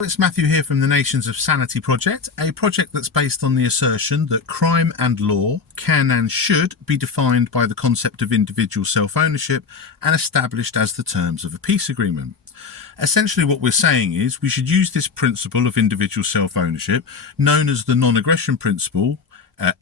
It's Matthew here from the Nations of Sanity project, a project that's based on the assertion that crime and law can and should be defined by the concept of individual self-ownership and established as the terms of a peace agreement. Essentially what we're saying is we should use this principle of individual self-ownership, known as the non-aggression principle,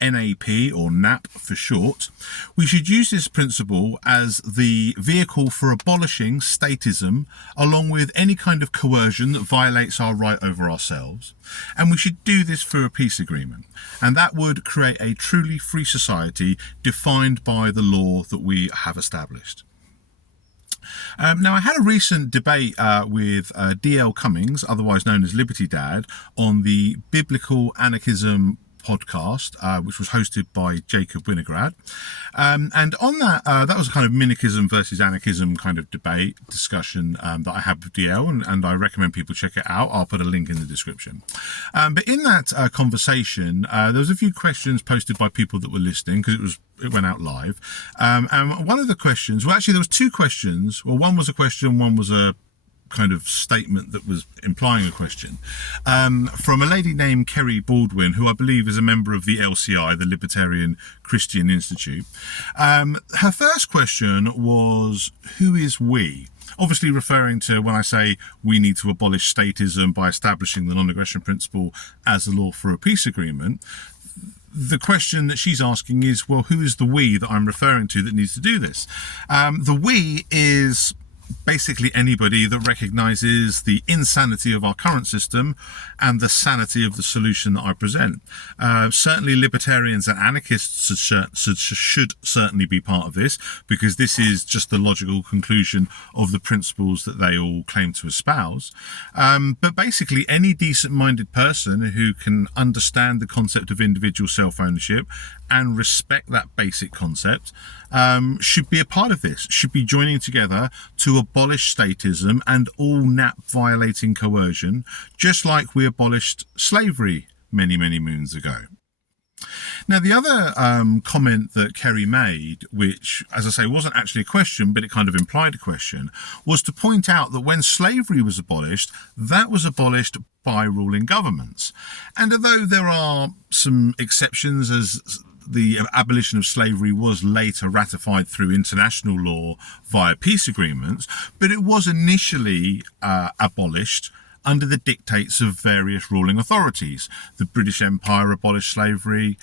NAP or NAP for short. We should use this principle as the vehicle for abolishing statism along with any kind of coercion that violates our right over ourselves, and we should do this through a peace agreement, and that would create a truly free society defined by the law that we have established. Now, I had a recent debate with DL Cummings, otherwise known as Liberty Dad, on the Biblical Anarchism podcast, which was hosted by Jacob Winograd. And on that, that was a kind of Minarchism versus Anarchism kind of debate discussion that I had with DL, and I recommend people check it out. I'll put a link in the description. But in that conversation, there was a few questions posted by people that were listening, because it went out live. And one of the questions, well, actually there was two questions. Well, one was a question, one was a kind of statement that was implying a question, from a lady named Kerry Baldwin, who I believe is a member of the LCI, the Libertarian Christian Institute. Her first question was, who is we? Obviously referring to when I say we need to abolish statism by establishing the non-aggression principle as the law for a peace agreement. The question that she's asking is, well, who is the we that I'm referring to that needs to do this? The we is basically anybody that recognises the insanity of our current system and the sanity of the solution that I present. Certainly libertarians and anarchists should certainly be part of this, because this is just the logical conclusion of the principles that they all claim to espouse. But basically any decent-minded person who can understand the concept of individual self-ownership and respect that basic concept should be a part of this, should be joining together to abolish statism and all NAP violating coercion, just like we abolished slavery many, many moons ago. Now, the other comment that Kerry made, which, as I say, wasn't actually a question, but it kind of implied a question, was to point out that when slavery was abolished, that was abolished by ruling governments. And although there are some exceptions, as the abolition of slavery was later ratified through international law via peace agreements, but it was initially abolished under the dictates of various ruling authorities. The British Empire abolished slavery,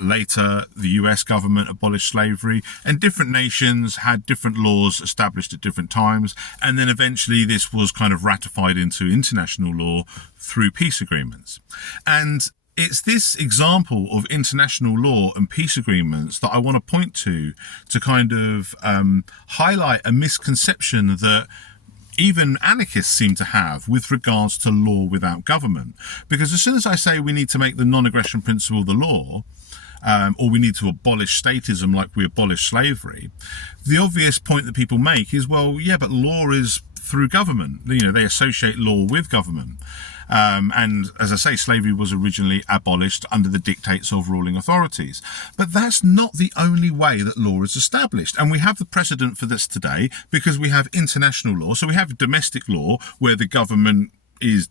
later the US government abolished slavery, and different nations had different laws established at different times, and then eventually this was kind of ratified into international law through peace agreements. And it's this example of international law and peace agreements that I want to point to kind of highlight a misconception that even anarchists seem to have with regards to law without government. Because as soon as I say we need to make the non-aggression principle the law, or we need to abolish statism like we abolished slavery, the obvious point that people make is, well, yeah, but law is through government. You know, they associate law with government. And as I say, slavery was originally abolished under the dictates of ruling authorities. But that's not the only way that law is established. And we have the precedent for this today because we have international law. So we have domestic law where the government is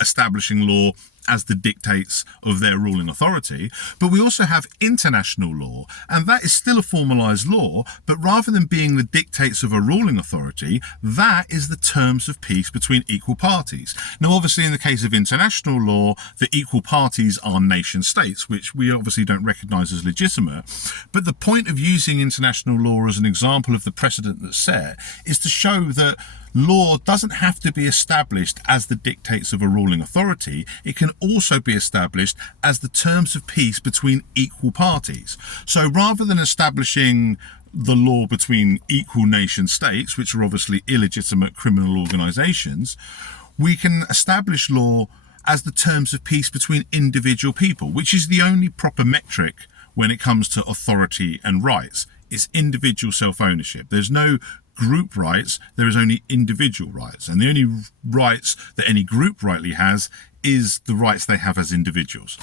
establishing law as the dictates of their ruling authority, but we also have international law, and that is still a formalized law, but rather than being the dictates of a ruling authority, that is the terms of peace between equal parties. Now, obviously, in the case of international law, the equal parties are nation states, which we obviously don't recognize as legitimate, but the point of using international law as an example of the precedent that's set is to show that law doesn't have to be established as the dictates of a ruling authority. It can also be established as the terms of peace between equal parties. So rather than establishing the law between equal nation states, which are obviously illegitimate criminal organizations, we can establish law as the terms of peace between individual people, which is the only proper metric when it comes to authority and rights. It's individual self-ownership. There's no group rights, there is only individual rights, and the only rights that any group rightly has is the rights they have as individuals.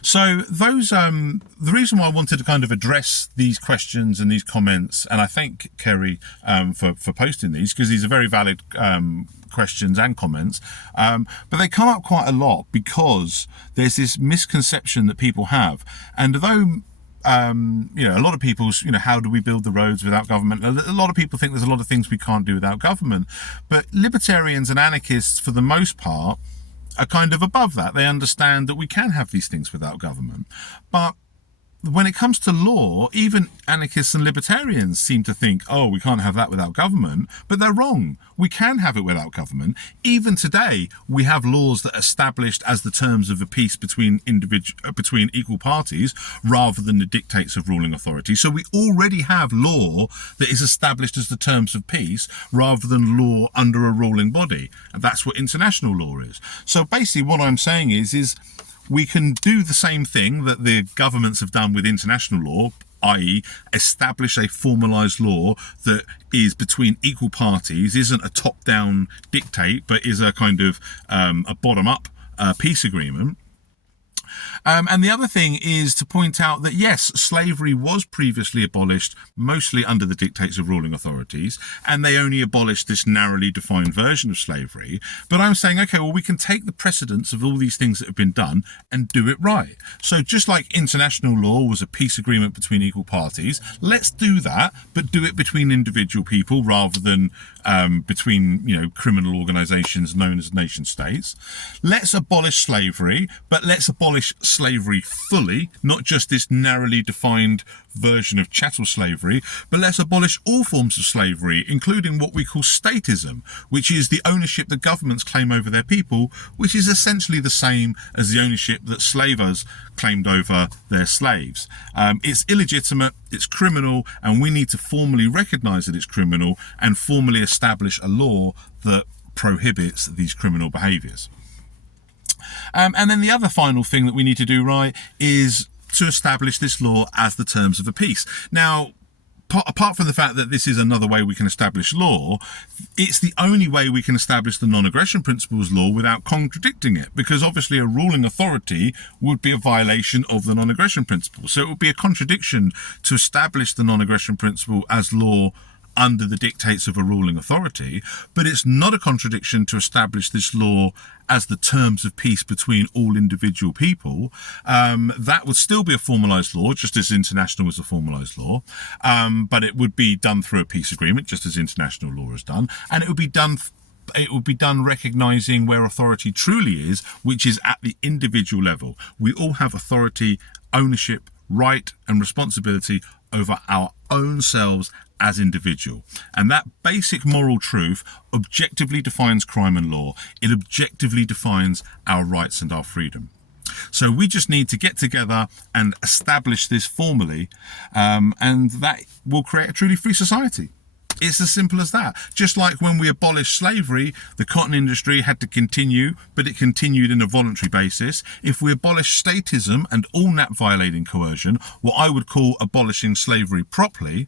So those, the reason why I wanted to kind of address these questions and these comments, and I thank Kerry for posting these, because these are very valid questions and comments, but they come up quite a lot because there's this misconception that people have. And although a lot of people's, how do we build the roads without government? A lot of people think there's a lot of things we can't do without government, but libertarians and anarchists, for the most part, are kind of above that. They understand that we can have these things without government. But when it comes to law, even anarchists and libertarians seem to think, oh, we can't have that without government, but they're wrong. We can have it without government. Even today, we have laws that are established as the terms of a peace between equal parties, rather than the dictates of ruling authority. So we already have law that is established as the terms of peace, rather than law under a ruling body. And that's what international law is. So basically what I'm saying is we can do the same thing that the governments have done with international law, i.e. establish a formalised law that is between equal parties, isn't a top-down dictate, but is a kind of a bottom-up peace agreement. And the other thing is to point out that, yes, slavery was previously abolished, mostly under the dictates of ruling authorities, and they only abolished this narrowly defined version of slavery. But I'm saying, okay, well, we can take the precedents of all these things that have been done and do it right. So just like international law was a peace agreement between equal parties, let's do that, but do it between individual people rather than between, criminal organisations known as nation states. Let's abolish slavery, but let's abolish slavery fully, not just this narrowly defined version of chattel slavery, but let's abolish all forms of slavery, including what we call statism, which is the ownership that governments claim over their people, which is essentially the same as the ownership that slavers claimed over their slaves. It's illegitimate, it's criminal, and we need to formally recognise that it's criminal and formally establish a law that prohibits these criminal behaviours. And then the other final thing that we need to do right is to establish this law as the terms of a peace. Now, apart from the fact that this is another way we can establish law, it's the only way we can establish the non-aggression principles law without contradicting it, because obviously a ruling authority would be a violation of the non-aggression principle. So it would be a contradiction to establish the non-aggression principle as law under the dictates of a ruling authority, but it's not a contradiction to establish this law as the terms of peace between all individual people. That would still be a formalised law, just as international is a formalised law, but it would be done through a peace agreement, just as international law is done, and it would be done recognising where authority truly is, which is at the individual level. We all have authority, ownership, right and responsibility over our own selves as individual. And that basic moral truth objectively defines crime and law. It objectively defines our rights and our freedom. So we just need to get together and establish this formally, and that will create a truly free society. It's as simple as that. Just like when we abolished slavery, the cotton industry had to continue, but it continued in a voluntary basis. If we abolish statism and all NAP violating coercion, what I would call abolishing slavery properly,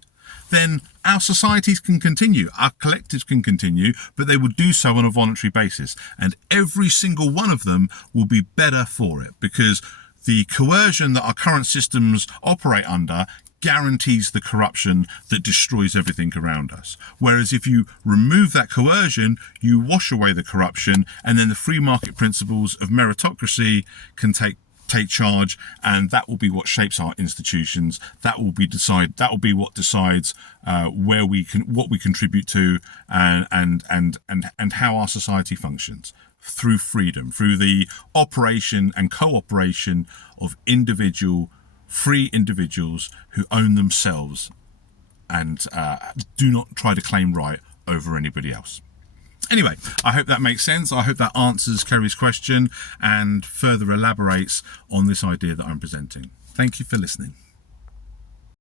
then our societies can continue, our collectives can continue, but they will do so on a voluntary basis. And every single one of them will be better for it, because the coercion that our current systems operate under guarantees the corruption that destroys everything around us. Whereas if you remove that coercion, you wash away the corruption, and then the free market principles of meritocracy can take charge, and that will be what shapes our institutions. That will be what decides what we contribute to, and how our society functions, through freedom, through the operation and cooperation of free individuals who own themselves and do not try to claim right over anybody else. Anyway, I hope that makes sense. I hope that answers Kerry's question and further elaborates on this idea that I'm presenting. Thank you for listening.